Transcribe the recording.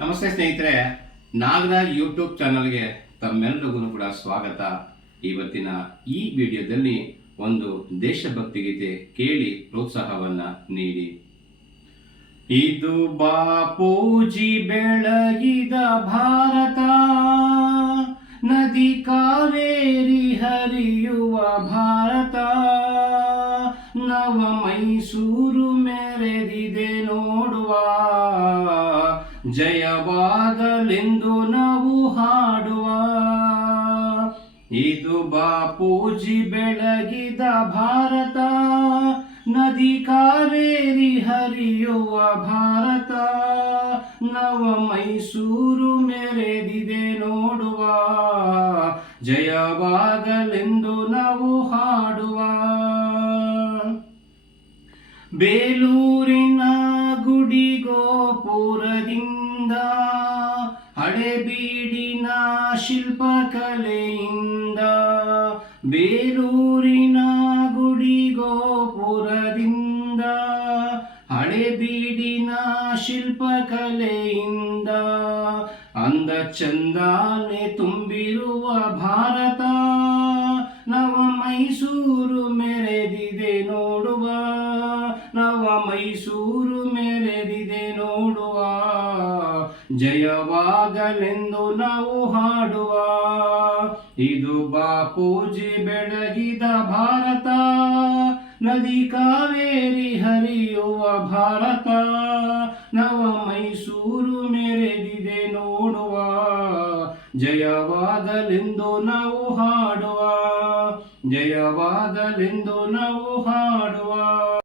ನಮಸ್ತೆ ಸ್ನೇಹಿತರೆ ನಾಗರಾಜ್ ಯೂಟ್ಯೂಬ್ ಚಾನಲ್ಗೆ ತಮ್ಮೆಲ್ಲರಿಗೂ ಕೂಡ ಸ್ವಾಗತ. ಇವತ್ತಿನ ಈ ವಿಡಿಯೋದಲ್ಲಿ ಒಂದು ದೇಶಭಕ್ತಿ ಗೀತೆ ಕೇಳಿ ಪ್ರೋತ್ಸಾಹವನ್ನ ನೀಡಿ. ಇದು ಬಾಪೂಜಿ ಬೆಳಗಿದ ಭಾರತ, ನದಿ ಕಾವೇರಿ ಹರಿಯುವ ಭಾರತ, ನವ ಮೈಸೂರು ಮೆರೆದಿದೆ ನೋಡುವ ಜಯವಾಗಲೆಂದು ನಾವು ಹಾಡುವ. ಇದು ಬಾಪೂಜಿ ಬೆಳಗಿದ ಭಾರತ, ನದಿ ಕಾವೇರಿ ಹರಿಯುವ ಭಾರತ. ನವ ಮೈಸೂರು ಮೆರೆದಿದೆ ನೋಡುವ. ಜಯವಾಗಲೆಂದು ನಾವು ಹಾಡುವ. ಬೇಲೂರಿನ ಗುಡಿ ಗೋಪುರದಿಂದ ಹಳೆಬೀಡಿನ ಶಿಲ್ಪಕಲೆಯಿಂದ ಬೇಲೂರಿನ ಗುಡಿ ಗೋಪುರದಿಂದ ಹಳೆಬೀಡಿನ ಶಿಲ್ಪಕಲೆಯಿಂದ ಅಂದ ಚಂದಾನೆ ತುಂಬಿರುವ ಭಾರತ ನವ ಮೈಸೂರು. ಮೈಸೂರು ಮೆರೆದಿದೆ ನೋಡುವ. ಜಯವಾಗಲೆಂದು ನಾವು ಹಾಡುವ. ಇದು ಬಾಪೂಜಿ ಬೆಳಗಿದ ಭಾರತ. ನದಿ ಕಾವೇರಿ ಹರಿಯುವ ಭಾರತ. ನವ ಮೈಸೂರು ಮೆರೆದಿದೆ ನೋಡುವ. ಜಯವಾಗಲೆಂದು ನಾವು ಹಾಡುವ. ಜಯವಾಗಲೆಂದು ನಾವು ಹಾಡುವ.